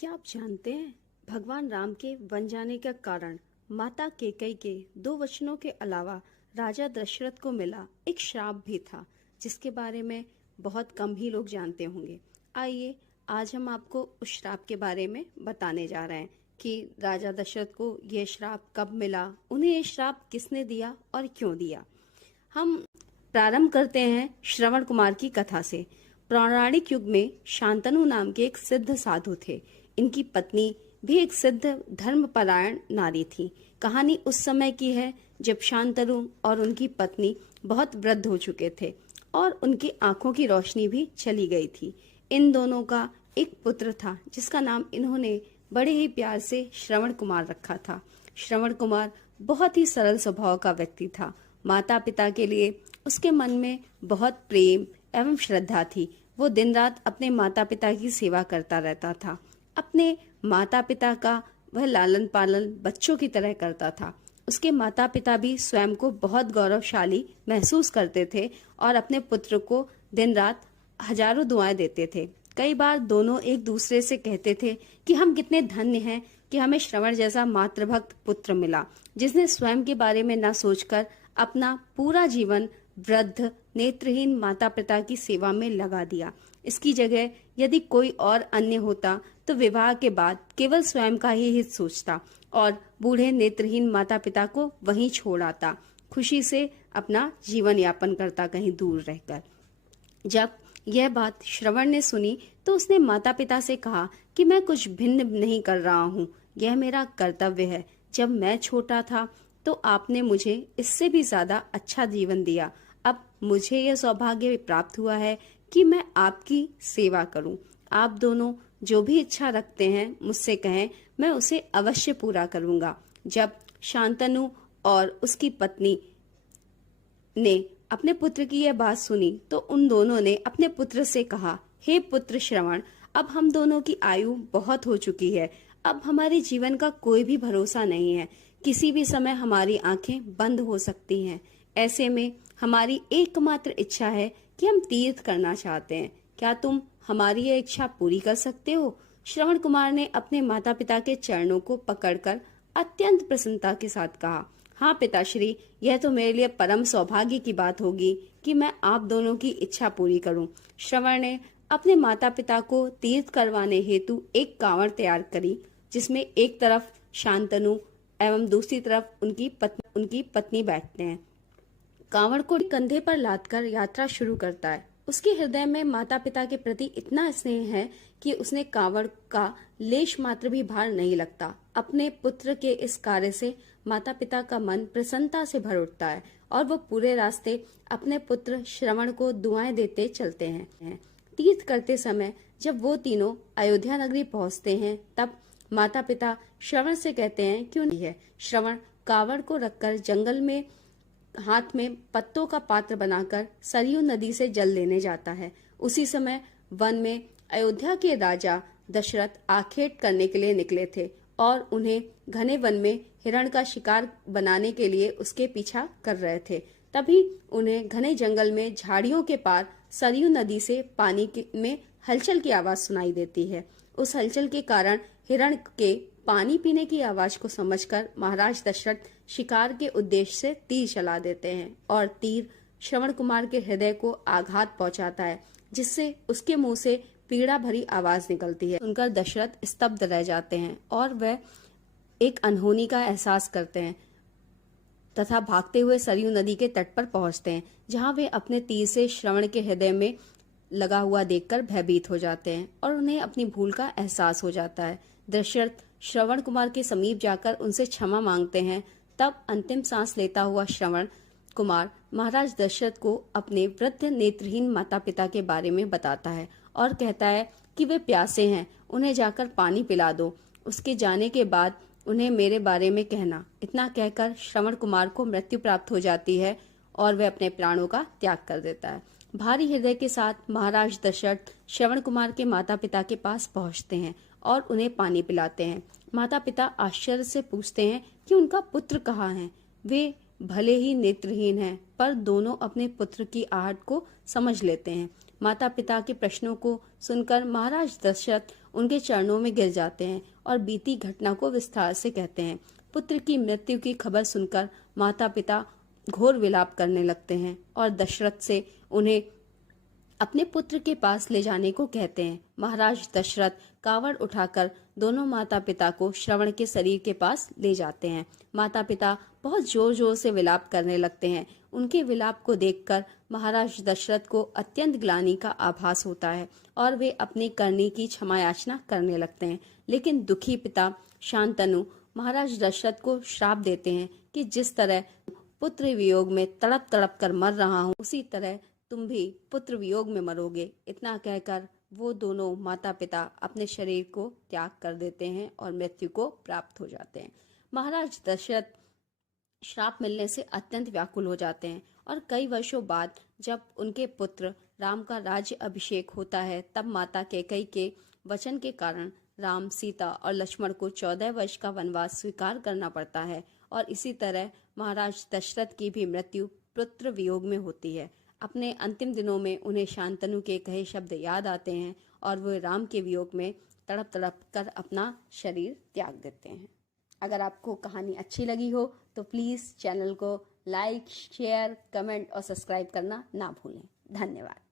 क्या आप जानते हैं भगवान राम के वन जाने का कारण माता कैकेयी के 2 वचनों के अलावा राजा दशरथ को मिला एक श्राप भी था, जिसके बारे में बहुत कम ही लोग जानते होंगे। आइए आज हम आपको उस श्राप के बारे में बताने जा रहे हैं कि राजा दशरथ को यह श्राप कब मिला, उन्हें यह श्राप किसने दिया और क्यों दिया। हम प्रारंभ करते हैं श्रवण कुमार की कथा से। पौराणिक युग में शांतनु नाम के एक सिद्ध साधु थे। इनकी पत्नी भी एक सिद्ध धर्मपरायण नारी थी। कहानी उस समय की है जब शांतनु और उनकी पत्नी बहुत वृद्ध हो चुके थे और उनकी आंखों की रोशनी भी चली गई थी। इन दोनों का एक पुत्र था जिसका नाम इन्होंने बड़े ही प्यार से श्रवण कुमार रखा था। श्रवण कुमार बहुत ही सरल स्वभाव का व्यक्ति था। माता पिता के लिए उसके मन में बहुत प्रेम एवं श्रद्धा थी। वो दिन रात अपने माता पिता की सेवा करता रहता था। अपने माता पिता का वह लालन पालन बच्चों की तरह करता था। उसके माता पिता भी स्वयं को बहुत गौरवशाली महसूस करते थे और अपने पुत्र को दिन रात हजारों दुआएं देते थे। कई बार दोनों एक दूसरे से कहते थे कि हम कितने धन्य हैं कि हमें श्रवण जैसा मातृभक्त पुत्र मिला, जिसने स्वयं के बारे में न सोचकर अपना पूरा जीवन वृद्ध नेत्रहीन माता पिता की सेवा में लगा दिया। इसकी जगह यदि कोई और अन्य होता तो विवाह के बाद केवल स्वयं का ही हित सोचता और बूढ़े नेत्रहीन माता पिता को वहीं छोड़ आता, खुशी से अपना जीवन यापन करता कहीं दूर रहकर। जब यह बात श्रवण ने सुनी तो उसने माता पिता से कहा कि मैं कुछ भिन्न नहीं कर रहा हूँ, यह मेरा कर्तव्य है। जब मैं छोटा था तो आपने मुझे इससे भी ज्यादा अच्छा जीवन दिया। अब मुझे यह सौभाग्य प्राप्त हुआ है कि मैं आपकी सेवा करूं। आप दोनों जो भी इच्छा रखते हैं मुझसे कहें, मैं उसे अवश्य पूरा करूंगा। जब शांतनु और उसकी पत्नी ने अपने पुत्र की यह बात सुनी तो उन दोनों ने अपने पुत्र से कहा, हे पुत्र श्रवण, अब हम दोनों की आयु बहुत हो चुकी है। अब हमारे जीवन का कोई भी भरोसा नहीं है। किसी भी समय हमारी आंखें बंद हो सकती हैं। ऐसे में हमारी एकमात्र इच्छा है कि हम तीर्थ करना चाहते हैं। क्या तुम हमारी यह इच्छा पूरी कर सकते हो? श्रवण कुमार ने अपने माता पिता के चरणों को पकड़कर अत्यंत प्रसन्नता के साथ कहा, हाँ पिताश्री, यह तो मेरे लिए परम सौभाग्य की बात होगी कि मैं आप दोनों की इच्छा पूरी करूं। श्रवण ने अपने माता पिता को तीर्थ करवाने हेतु एक कांवड़ तैयार करी, जिसमें एक तरफ शांतनु एवं दूसरी तरफ उनकी पत्नी बैठते हैं। कांवड़ को कंधे पर लादकर यात्रा शुरू करता है। उसके हृदय में माता पिता के प्रति इतना स्नेह है कि उसने कांवड़ का लेश मात्र भी भार नहीं लगता। अपने पुत्र के इस कार्य से माता पिता का मन प्रसन्नता से भर उठता है और वो पूरे रास्ते अपने पुत्र श्रवण को दुआएं देते चलते हैं। तीर्थ करते समय जब वो तीनों अयोध्या नगरी पहुंचते हैं तब माता पिता श्रवण से कहते हैं क्यों नहीं है। श्रवण कांवड़ को रखकर जंगल में हाथ में पत्तों का पात्र बनाकर सरयू नदी से जल लेने जाता है। उसी समय वन में अयोध्या के राजा दशरथ आखेट करने के लिए निकले थे और उन्हें घने वन में हिरण का शिकार बनाने के लिए उसके पीछा कर रहे थे। तभी उन्हें घने जंगल में झाड़ियों के पार सरयू नदी से पानी में हलचल की आवाज सुनाई देती है। उस हलचल के कारण हिरण के पानी पीने की आवाज को समझकर महाराज दशरथ शिकार के उद्देश्य से तीर चला देते हैं और तीर श्रवण कुमार के हृदय को आघात पहुंचाता है, जिससे उसके मुंह से पीड़ा भरी आवाज निकलती है। सुनकर दशरथ स्तब्ध रह जाते हैं और वह एक अनहोनी का एहसास करते हैं तथा भागते हुए सरयू नदी के तट पर पहुंचते हैं, जहां वे अपने तीर से श्रवण के हृदय में लगा हुआ देखकर भयभीत हो जाते हैं और उन्हें अपनी भूल का एहसास हो जाता है। दशरथ श्रवण कुमार के समीप जाकर उनसे क्षमा मांगते हैं। तब अंतिम सांस लेता हुआ श्रवण कुमार महाराज दशरथ को अपने वृद्ध नेत्रहीन माता पिता के बारे में बताता है और कहता है कि वे प्यासे हैं, उन्हें जाकर पानी पिला दो। उसके जाने के बाद उन्हें मेरे बारे में कहना। इतना कहकर श्रवण कुमार को मृत्यु प्राप्त हो जाती है और वह अपने प्राणों का त्याग कर देता है। भारी हृदय के साथ महाराज दशरथ श्रवण कुमार के माता पिता के पास पहुंचते हैं और उन्हें पानी पिलाते हैं। माता पिता आश्चर्य से पूछते हैं कि उनका पुत्र कहाँ है। वे भले ही नेत्रहीन हैं, पर दोनों अपने पुत्र की आहट को समझ लेते हैं। माता पिता के प्रश्नों को सुनकर महाराज दशरथ उनके चरणों में गिर जाते हैं और बीती घटना को विस्तार से कहते हैं। पुत्र की मृत्यु की खबर सुनकर माता पिता घोर विलाप करने लगते हैं और दशरथ से उन्हें अपने पुत्र के पास ले जाने को कहते हैं। महाराज दशरथ कावड़ उठाकर दोनों माता पिता को श्रवण के शरीर के पास ले जाते हैं। माता पिता बहुत जोर जोर से विलाप करने लगते हैं। उनके विलाप को देखकर महाराज दशरथ को अत्यंत ग्लानि का आभास होता है और वे अपनी करनी की क्षमा याचना करने लगते हैं। लेकिन दुखी पिता शांतनु महाराज दशरथ को श्राप देते हैं कि जिस तरह पुत्र वियोग में तड़प तड़प कर मर रहा हूँ, उसी तरह तुम भी पुत्र वियोग में मरोगे। इतना कहकर वो दोनों माता पिता अपने शरीर को त्याग कर देते हैं और मृत्यु को प्राप्त हो जाते हैं। महाराज दशरथ श्राप मिलने से अत्यंत व्याकुल हो जाते हैं और कई वर्षों बाद जब उनके पुत्र राम का राज्य अभिषेक होता है, तब माता कैकेयी के वचन के कारण राम, सीता और लक्ष्मण को 14 वर्ष का वनवास स्वीकार करना पड़ता है और इसी तरह महाराज दशरथ की भी मृत्यु पुत्र वियोग में होती है। अपने अंतिम दिनों में उन्हें शांतनु के कहे शब्द याद आते हैं और वे राम के वियोग में तड़प तड़प कर अपना शरीर त्याग देते हैं। अगर आपको कहानी अच्छी लगी हो तो प्लीज़ चैनल को लाइक, शेयर, कमेंट और सब्सक्राइब करना ना भूलें। धन्यवाद।